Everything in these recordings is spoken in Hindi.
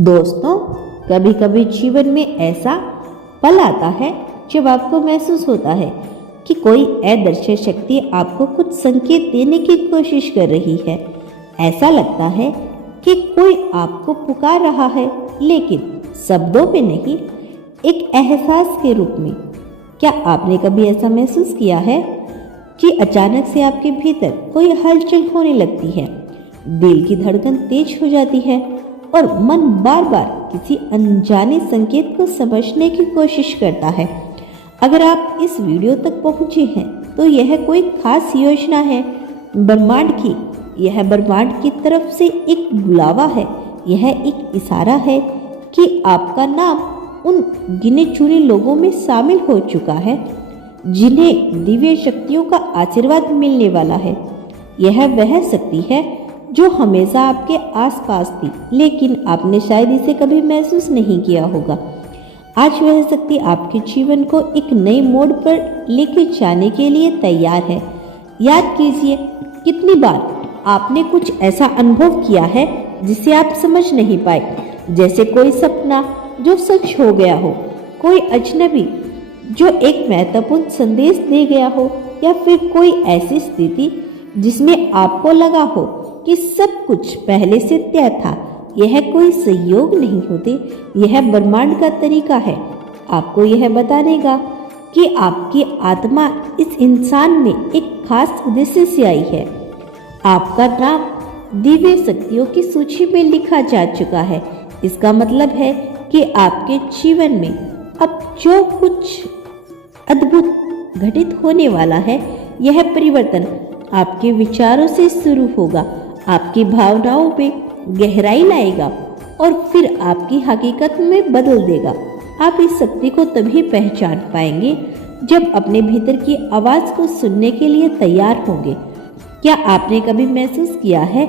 दोस्तों, कभी कभी जीवन में ऐसा पल आता है जब आपको महसूस होता है कि कोई अदृश्य शक्ति आपको कुछ संकेत देने की कोशिश कर रही है। ऐसा लगता है कि कोई आपको पुकार रहा है, लेकिन शब्दों में नहीं, एक एहसास के रूप में। क्या आपने कभी ऐसा महसूस किया है कि अचानक से आपके भीतर कोई हलचल होने लगती है, दिल की धड़कन तेज हो जाती है और मन बार बार किसी अनजाने संकेत को समझने की कोशिश करता है। अगर आप इस वीडियो तक पहुंचे हैं तो यह कोई खास योजना है ब्रह्मांड की। यह ब्रह्मांड की तरफ से एक बुलावा है। यह एक इशारा है कि आपका नाम उन गिने चुने लोगों में शामिल हो चुका है जिन्हें दिव्य शक्तियों का आशीर्वाद मिलने वाला है। यह वह शक्ति है जो हमेशा आपके आसपास थी, लेकिन आपने शायद इसे कभी महसूस नहीं किया होगा। आज वह शक्ति आपके जीवन को एक नए मोड़ पर लेके जाने के लिए तैयार है। याद कीजिए, कितनी बार आपने कुछ ऐसा अनुभव किया है जिसे आप समझ नहीं पाए, जैसे कोई सपना जो सच हो गया हो, कोई अजनबी जो एक महत्वपूर्ण संदेश दे गया हो, या फिर कोई ऐसी स्थिति जिसमें आपको लगा हो कि सब कुछ पहले से तय था। यह कोई संयोग नहीं होते, यह ब्रह्मांड का तरीका है आपको यह बताने का कि आपकी आत्मा इस इंसान में एक खास उद्देश्य से आई है। आपका नाम दिव्य शक्तियों की सूची में लिखा जा चुका है। इसका मतलब है कि आपके जीवन में अब जो कुछ अद्भुत घटित होने वाला है, यह परिवर्तन आपके विचारों से शुरू होगा, आपकी भावनाओं में गहराई लाएगा और फिर आपकी हकीकत में बदल देगा। आप इस शक्ति को तभी पहचान पाएंगे जब अपने भीतर की आवाज को सुनने के लिए तैयार होंगे। क्या आपने कभी महसूस किया है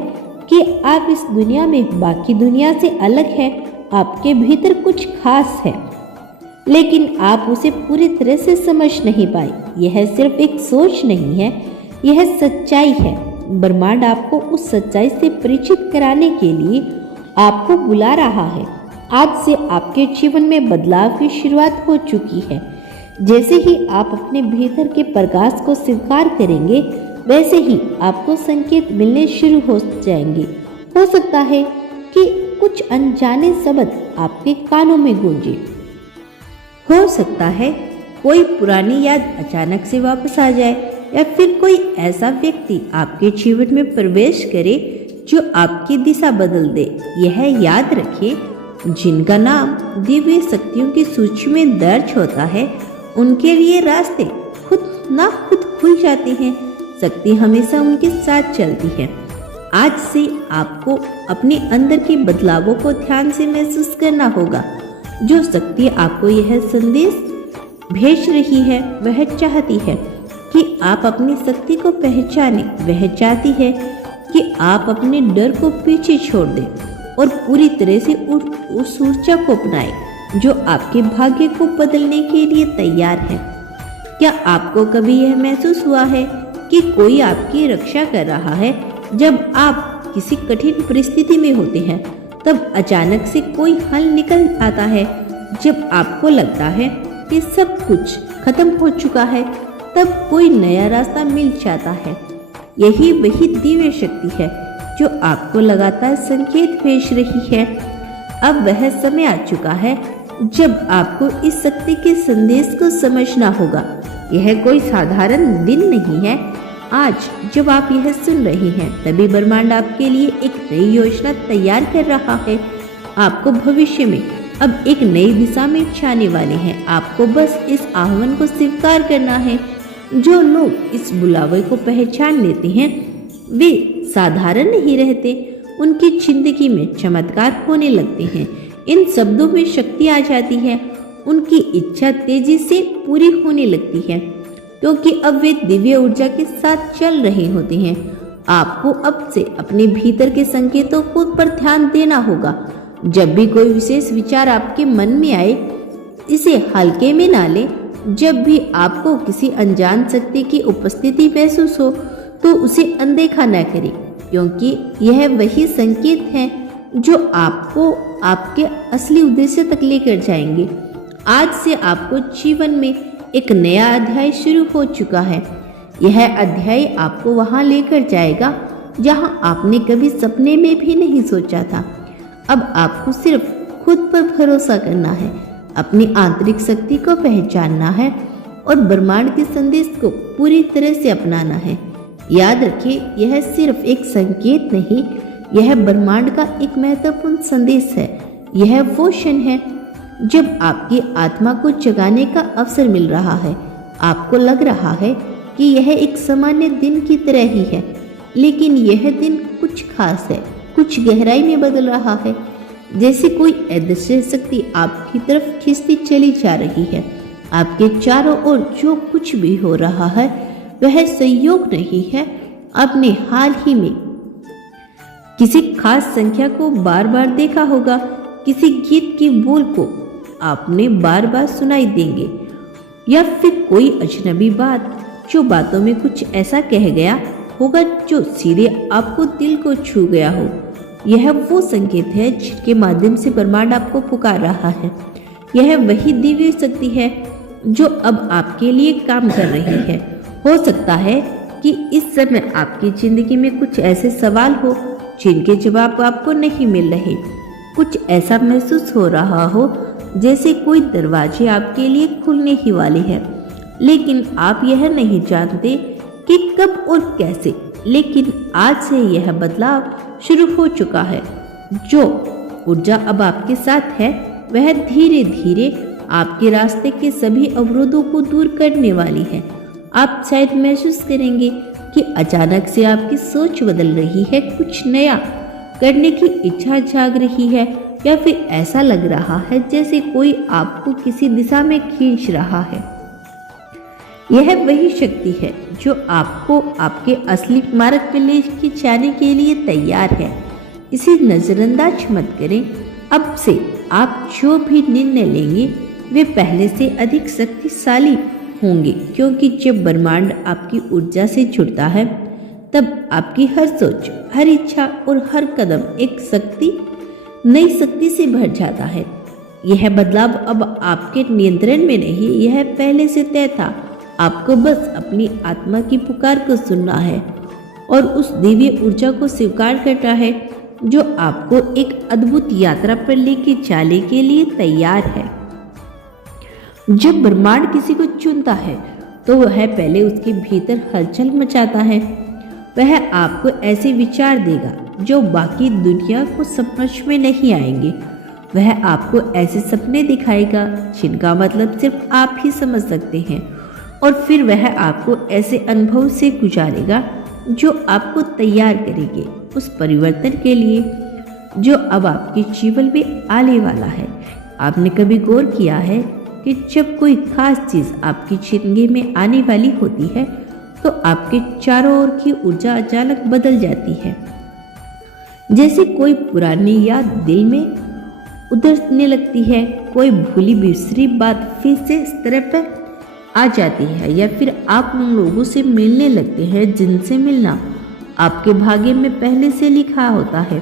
कि आप इस दुनिया में बाकी दुनिया से अलग हैं? आपके भीतर कुछ खास है, लेकिन आप उसे पूरी तरह से समझ नहीं पाए। यह सिर्फ एक सोच नहीं है, यह सच्चाई है। ब्रह्मांड आपको उस सच्चाई से परिचित कराने के लिए आपको बुला रहा है। आज से आपके जीवन में बदलाव की शुरुआत हो चुकी है। जैसे ही आप अपने भीतर के प्रकाश को स्वीकार करेंगे, वैसे ही आपको संकेत मिलने शुरू हो जाएंगे। हो सकता है कि कुछ अनजाने शब्द आपके कानों में गूंजे। हो सकता है कोई पुरानी याद अचानक से वापस आ जाए, या फिर कोई ऐसा व्यक्ति आपके जीवन में प्रवेश करे जो आपकी दिशा बदल दे। यह याद रखिए, जिनका नाम दिव्य शक्तियों की सूची में दर्ज होता है, उनके लिए रास्ते खुद खुल जाते हैं। शक्ति हमेशा उनके साथ चलती है। आज से आपको अपने अंदर के बदलावों को ध्यान से महसूस करना होगा। जो शक्ति आपको यह संदेश भेज रही है, वह चाहती है कि आप अपनी शक्ति को पहचानें। वह चाहती है कि आप अपने डर को पीछे छोड़ दें और पूरी तरह से उस ऊर्जा को अपनाएं जो आपके भाग्य को बदलने के लिए तैयार है। क्या आपको कभी यह महसूस हुआ है कि कोई आपकी रक्षा कर रहा है? जब आप किसी कठिन परिस्थिति में होते हैं, तब अचानक से कोई हल निकल आता है। जब आपको लगता है कि सब कुछ खत्म हो चुका है, तब कोई नया रास्ता मिल जाता है। यही वही दिव्य शक्ति है जो आपको लगातार संकेत भेज रही है। अब वह समय आ चुका है जब आपको इस शक्ति के संदेश को समझना होगा। यह कोई साधारण दिन नहीं है। आज जब आप यह सुन रहे हैं, तभी ब्रह्मांड आपके लिए एक नई योजना तैयार कर रहा है। आपको भविष्य में अब एक नई दिशा में जाने वाले हैं। आपको बस इस आह्वान को स्वीकार करना है। जो लोग इस बुलावे को पहचान लेते हैं, वे साधारण नहीं रहते। उनकी जिंदगी में चमत्कार होने लगते हैं। इन शब्दों में शक्ति आ जाती है। उनकी इच्छा तेजी से पूरी होने लगती है, क्योंकि अब वे दिव्य ऊर्जा के साथ चल रहे होते हैं। आपको अब से अपने भीतर के संकेतों को पर ध्यान देना होगा। जब भी कोई विशेष विचार आपके मन में आए, इसे हल्के में ना लें। जब भी आपको किसी अनजान शक्ति की उपस्थिति महसूस हो, तो उसे अनदेखा न करें, क्योंकि यह वही संकेत है जो आपको आपके असली उद्देश्य तक लेकर जाएंगे। आज से आपको जीवन में एक नया अध्याय शुरू हो चुका है। यह अध्याय आपको वहां लेकर जाएगा जहां आपने कभी सपने में भी नहीं सोचा था। अब आपको सिर्फ खुद पर भरोसा करना है, अपनी आंतरिक शक्ति को पहचानना है और ब्रह्मांड के संदेश को पूरी तरह से अपनाना है। याद रखिए, यह सिर्फ एक संकेत नहीं, यह ब्रह्मांड का एक महत्वपूर्ण संदेश है। यह वो क्षण है जब आपकी आत्मा को जगाने का अवसर मिल रहा है। आपको लग रहा है कि यह एक सामान्य दिन की तरह ही है, लेकिन यह दिन कुछ खास है, कुछ गहराई में बदल रहा है। जैसे कोई अदृश्य शक्ति आपकी तरफ खींचती चली जा रही है। आपके चारों ओर जो कुछ भी हो रहा है वह संयोग नहीं है। आपने हाल ही में किसी खास संख्या को बार बार देखा होगा, किसी गीत की बोल को आपने बार बार सुनाई देंगे, या फिर कोई अजनबी बात जो बातों में कुछ ऐसा कह गया होगा जो सीधे आपको दिल को छू गया हो। यह वो संकेत है जिसके माध्यम से ब्रह्मांड आपको पुकार रहा है। यह वही दिव्य शक्ति है जो अब आपके लिए काम कर रही है। हो सकता है कि इस समय आपकी जिंदगी में कुछ ऐसे सवाल हो जिनके जवाब आपको नहीं मिल रहे। कुछ ऐसा महसूस हो रहा हो जैसे कोई दरवाजे आपके लिए खुलने ही वाले हैं, लेकिन आप यह नहीं जानते कि कब और कैसे। लेकिन आज से यह बदलाव शुरू हो चुका है। जो ऊर्जा अब आपके साथ है वह धीरे धीरे आपके रास्ते के सभी अवरोधों को दूर करने वाली है। आप शायद महसूस करेंगे कि अचानक से आपकी सोच बदल रही है, कुछ नया करने की इच्छा जाग रही है, या फिर ऐसा लग रहा है जैसे कोई आपको किसी दिशा में खींच रहा है। यह वही शक्ति है जो आपको आपके असली मार्ग पर ले जाने के लिए तैयार है। इसे नजरअंदाज मत करें। अब से आप जो भी निर्णय लेंगे वे पहले से अधिक शक्तिशाली होंगे, क्योंकि जब ब्रह्मांड आपकी ऊर्जा से जुड़ता है तब आपकी हर सोच, हर इच्छा और हर कदम एक नई शक्ति से भर जाता है। यह बदलाव अब आपके नियंत्रण में नहीं, यह पहले से तय था। आपको बस अपनी आत्मा की पुकार को सुनना है और उस दिव्य ऊर्जा को स्वीकार करना है जो आपको एक अद्भुत यात्रा पर लेके जाने के लिए तैयार है। जब ब्रह्मांड किसी को चुनता है तो वह पहले उसके भीतर हलचल मचाता है। वह आपको ऐसे विचार देगा जो बाकी दुनिया को समझ में नहीं आएंगे। वह आपको ऐसे सपने दिखाएगा जिनका मतलब सिर्फ आप ही समझ सकते हैं, और फिर वह आपको ऐसे अनुभव से गुजारेगा जो आपको तैयार करेंगे उस परिवर्तन के लिए जो अब आपके जीवन में आने वाला है। आपने कभी गौर किया है कि जब कोई खास चीज आपकी जिंदगी में आने वाली होती है तो आपके चारों ओर की ऊर्जा अचानक बदल जाती है। जैसे कोई पुरानी याद दिल में उतरने लगती है, कोई भूली बिसरी बात फिर से इस तरह पर आ जाती है, या फिर आप उन लोगों से मिलने लगते हैं जिनसे मिलना आपके भाग्य में पहले से लिखा होता है।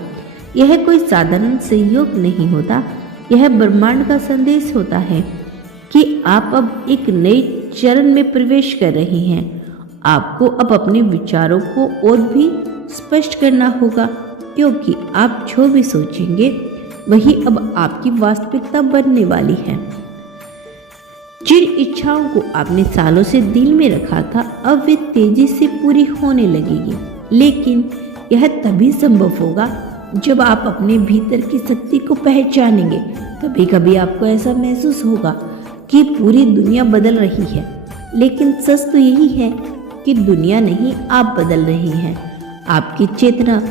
यह कोई साधारण संयोग नहीं होता, यह ब्रह्मांड का संदेश होता है कि आप अब एक नए चरण में प्रवेश कर रहे हैं। आपको अब अपने विचारों को और भी स्पष्ट करना होगा, क्योंकि आप जो भी सोचेंगे वही अब आपकी वास्तविकता बनने वाली है। जिन इच्छाओं को आपने सालों से दिल में रखा था अब वे तेजी से पूरी होने लगेगी, लेकिन यह तभी संभव होगा जब आप अपने भीतर की शक्ति को पहचानेंगे। कभी कभी आपको ऐसा महसूस होगा कि पूरी दुनिया बदल रही है, लेकिन सच तो यही है कि दुनिया नहीं, आप बदल रही हैं। आपकी चेतना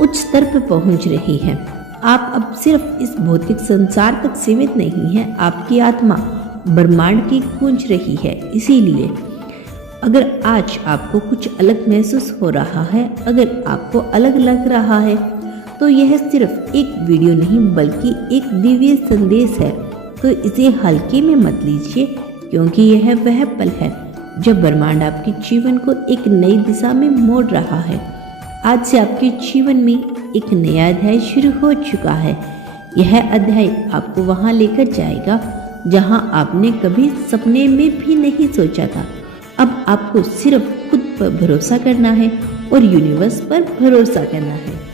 उच्च स्तर पर पहुंच रही है। आप अब सिर्फ इस भौतिक संसार तक सीमित नहीं है, आपकी आत्मा ब्रह्मांड की गूंज रही है। इसीलिए अगर आज आपको कुछ अलग महसूस हो रहा है, अगर आपको अलग लग रहा है, तो यह सिर्फ एक वीडियो नहीं बल्कि एक दिव्य संदेश है। तो इसे हल्के में मत लीजिए, क्योंकि यह वह पल है जब ब्रह्मांड आपके जीवन को एक नई दिशा में मोड़ रहा है। आज से आपके जीवन में एक नया अध्याय शुरू हो चुका है। यह अध्याय आपको वहां लेकर जाएगा जहां आपने कभी सपने में भी नहीं सोचा था। अब आपको सिर्फ खुद पर भरोसा करना है और यूनिवर्स पर भरोसा करना है।